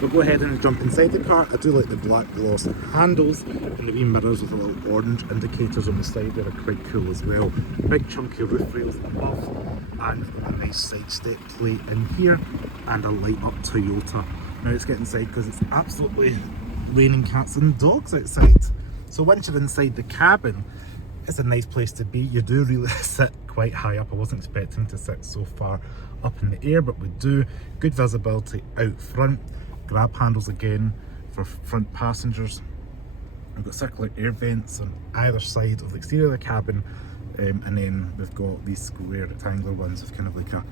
We'll go ahead and jump inside the car. I do like the black gloss handles and the wee mirrors with the little orange indicators on the side. They're quite cool as well. Big chunky roof rails above, and a nice side step plate in here, and a light up Toyota. Now let's get inside because it's absolutely raining cats and dogs outside. So once you're inside the cabin, it's a nice place to be. You do really sit quite high up. I wasn't expecting to sit so far up in the air, but we do. Good visibility out front. Grab handles again for front passengers. We've got circular air vents on either side of the exterior of the cabin, and then we've got these square rectangular ones with kind of like a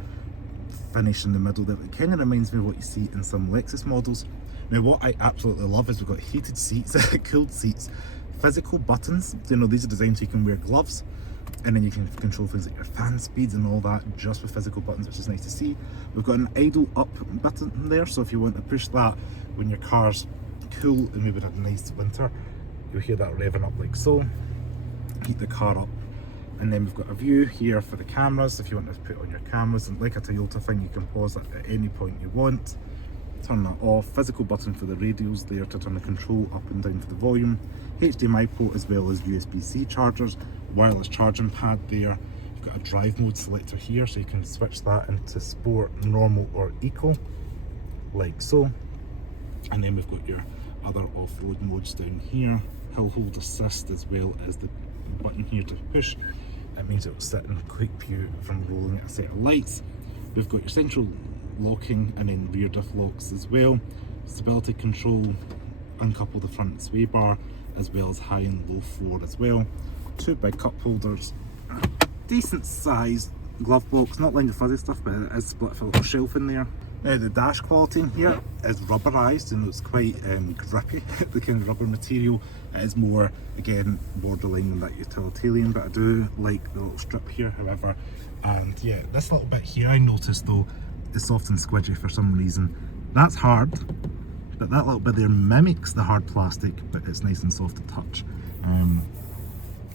finish in the middle there. It kind of reminds me of what you see in some Lexus models. Now what I absolutely love is we've got heated seats, cooled seats, physical buttons. You know, these are designed so you can wear gloves, and then you can control things like your fan speeds and all that just with physical buttons, which is nice to see. We've got an idle up button there, so if you want to push that when your car's cool and maybe had a nice winter, you'll hear that revving up like so. Heat the car up. And then we've got a view here for the cameras if you want to put on your cameras, and like a Toyota thing, you can pause it at any point you want. Turn that off. Physical button for the radios there to turn the control up and down for the volume. HDMI port as well as USB-C chargers. Wireless charging pad there. You've got a drive mode selector here, so you can switch that into sport, normal or eco, like so. And then we've got your other off-road modes down here. Hill hold assist as well as the button here to push. That means it will sit in quick view from rolling at a set of lights. We've got your central locking and then rear diff locks as well. Stability control, uncouple the front sway bar, as well as high and low floor as well. Two big cup holders, decent size glove box, not lined with fuzzy stuff, but it is split for a little shelf in there. Now the dash quality in here is rubberized and it's quite grippy, the kind of rubber material. It is more, again, borderline than that utilitarian, but I do like the little strip here, however. And yeah, this little bit here I noticed though is soft and squidgy for some reason. That's hard, but that little bit there mimics the hard plastic, but it's nice and soft to touch.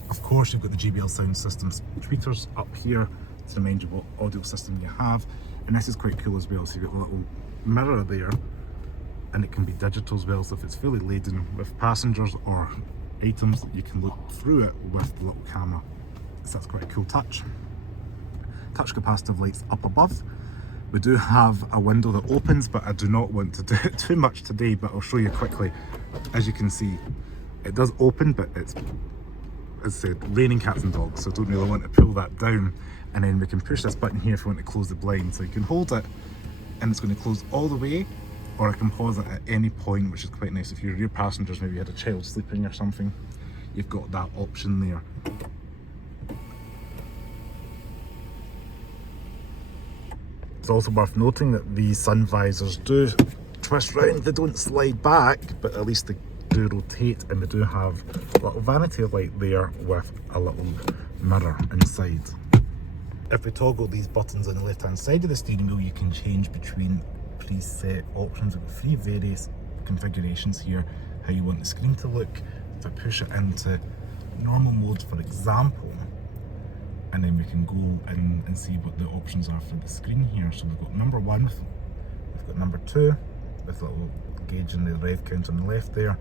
Of course, you've got the JBL sound system tweeters up here to remind you what audio system you have, and this is quite cool as well. So you've got a little mirror there, and it can be digital as well, so if it's fully laden with passengers or items, you can look through it with the little camera. So that's quite a cool touch. Touch capacitive lights up above. We do have a window that opens, but I do not want to do it too much today, but I'll show you quickly. As you can see, it does open, but it's, as I said, raining cats and dogs, so I don't really want to pull that down. And then we can push this button here if we want to close the blind. So you can hold it and it's going to close all the way, or I can pause it at any point, which is quite nice. If your rear passengers, maybe you had a child sleeping or something, you've got that option there. It's also worth noting that these sun visors do twist round, they don't slide back, but at least they do rotate, and they do have a little vanity light there with a little mirror inside. If we toggle these buttons on the left hand side of the steering wheel, you can change between preset options. We've got 3 various configurations here, how you want the screen to look. If I push it into normal mode, for example, and then we can go in and see what the options are for the screen here. So we've got number 1, we've got number 2, with a little gauge in the rev count on the left there,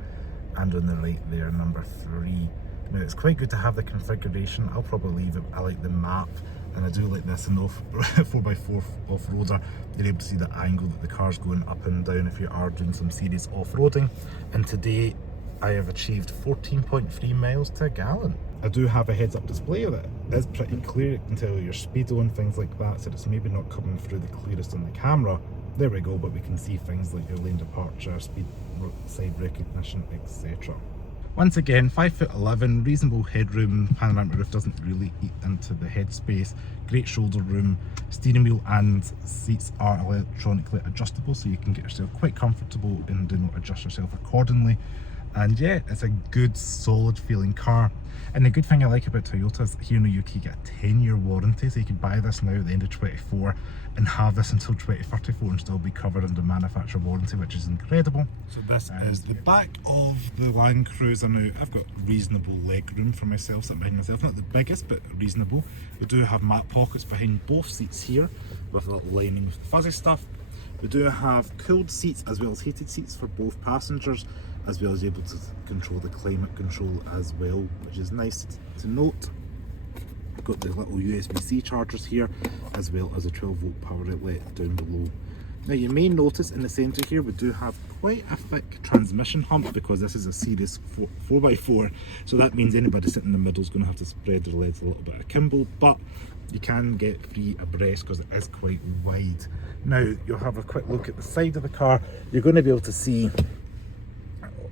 and on the right there, number 3. Now it's quite good to have the configuration. I'll probably leave it. I like the map, and I do like this in 4x4 off-roader. You're able to see the angle that the car's going up and down if you are doing some serious off-roading. And today I have achieved 14.3 miles to a gallon. I do have a heads-up display that is pretty clear. It can tell you your speed and things like that, so it's maybe not coming through the clearest on the camera. There we go, but we can see things like your lane departure, speed, side recognition, etc. Once again, 5'11", reasonable headroom, panoramic roof doesn't really eat into the headspace. Great shoulder room, steering wheel and seats are electronically adjustable, so you can get yourself quite comfortable and do not adjust yourself accordingly. And yeah, it's a good, solid feeling car. And the good thing I like about Toyota is here in the UK you get a 10-year warranty, so you can buy this now at the end of 24 and have this until 2034 and still be covered under manufacturer warranty, which is incredible. So this is the back of the Land Cruiser now. I've got reasonable leg room for myself, sitting behind myself, not the biggest, but reasonable. We do have mat pockets behind both seats here, with a little lining with fuzzy stuff. We do have cooled seats as well as heated seats for both passengers, as well as able to control the climate control as well, which is nice to note. We've got the little USB-C chargers here, as well as a 12-volt power outlet down below. Now you may notice in the centre here we do have quite a thick transmission hump, because this is a series 4x4, so that means anybody sitting in the middle is going to have to spread their legs a little bit akimbo, but you can get free abreast because it is quite wide. Now you'll have a quick look at the side of the car. You're going to be able to see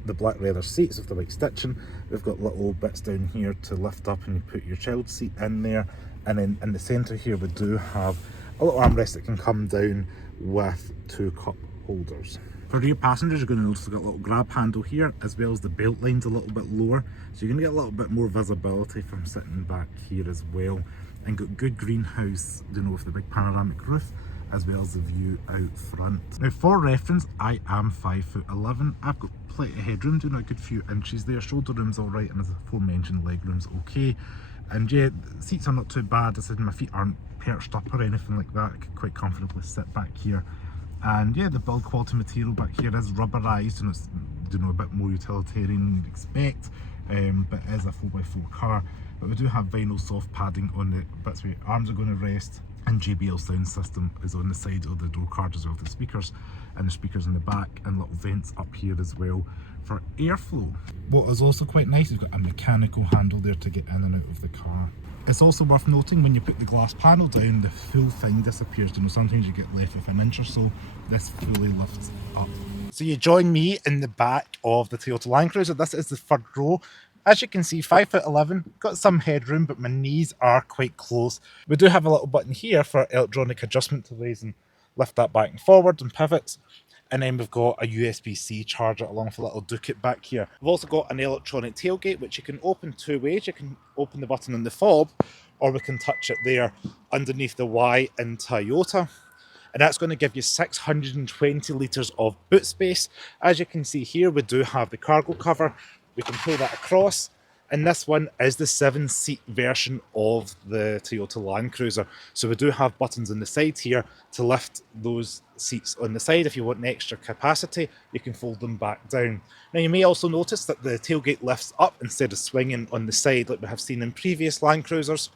the black leather seats with the white stitching. We've got little bits down here to lift up and you put your child seat in there, and then in the centre here we do have a little armrest that can come down with 2 cup holders. For rear passengers, you're going to notice we've got a little grab handle here, as well as the belt line's a little bit lower, so you're going to get a little bit more visibility from sitting back here as well, and got good greenhouse, with the big panoramic roof, as well as the view out front. Now for reference, I am 5'11". I've got plenty of headroom, a good few inches there. Shoulder room's alright, and as aforementioned, leg room's okay. And yeah, the seats are not too bad. I said my feet aren't perched up or anything like that. I could quite comfortably sit back here. And yeah, the build quality material back here is rubberized, and it's a bit more utilitarian than you'd expect, but it is a 4x4 car. But we do have vinyl soft padding on the bits where your arms are going to rest, and JBL sound system is on the side of the door card, as well as the speakers, and the speakers in the back, and little vents up here as well for airflow. What is also quite nice, you've got a mechanical handle there to get in and out of the car. It's also worth noting, when you put the glass panel down, the full thing disappears. Sometimes you get left with an inch or so. This fully lifts up. So you join me in the back of the Toyota Land Cruiser. This is the third row. As you can see, 5'11", got some headroom, but my knees are quite close. We do have a little button here for electronic adjustment to raise and lift that back and forward, and pivots. And then we've got a USB-C charger along with a little docket back here. We've also got an electronic tailgate, which you can open 2 ways. You can open the button on the fob, or we can touch it there underneath the Y in Toyota. And that's going to give you 620 litres of boot space. As you can see here, we do have the cargo cover. We can pull that across. And this one is the 7-seat version of the Toyota Land Cruiser. So we do have buttons on the side here to lift those seats on the side. If you want an extra capacity, you can fold them back down. Now you may also notice that the tailgate lifts up instead of swinging on the side like we have seen in previous Land Cruisers.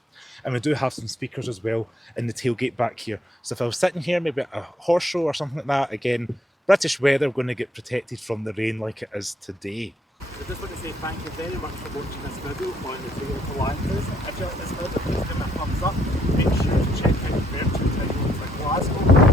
And we do have some speakers as well in the tailgate back here. So if I was sitting here, maybe at a horse show or something like that, again, British weather, we're going to get protected from the rain like it is today. I just want to say thank you very much for watching this video on the Toyota Land Cruiser. If you like this video, please give it a thumbs up. Make sure to check out Vertu videos like Glasgow.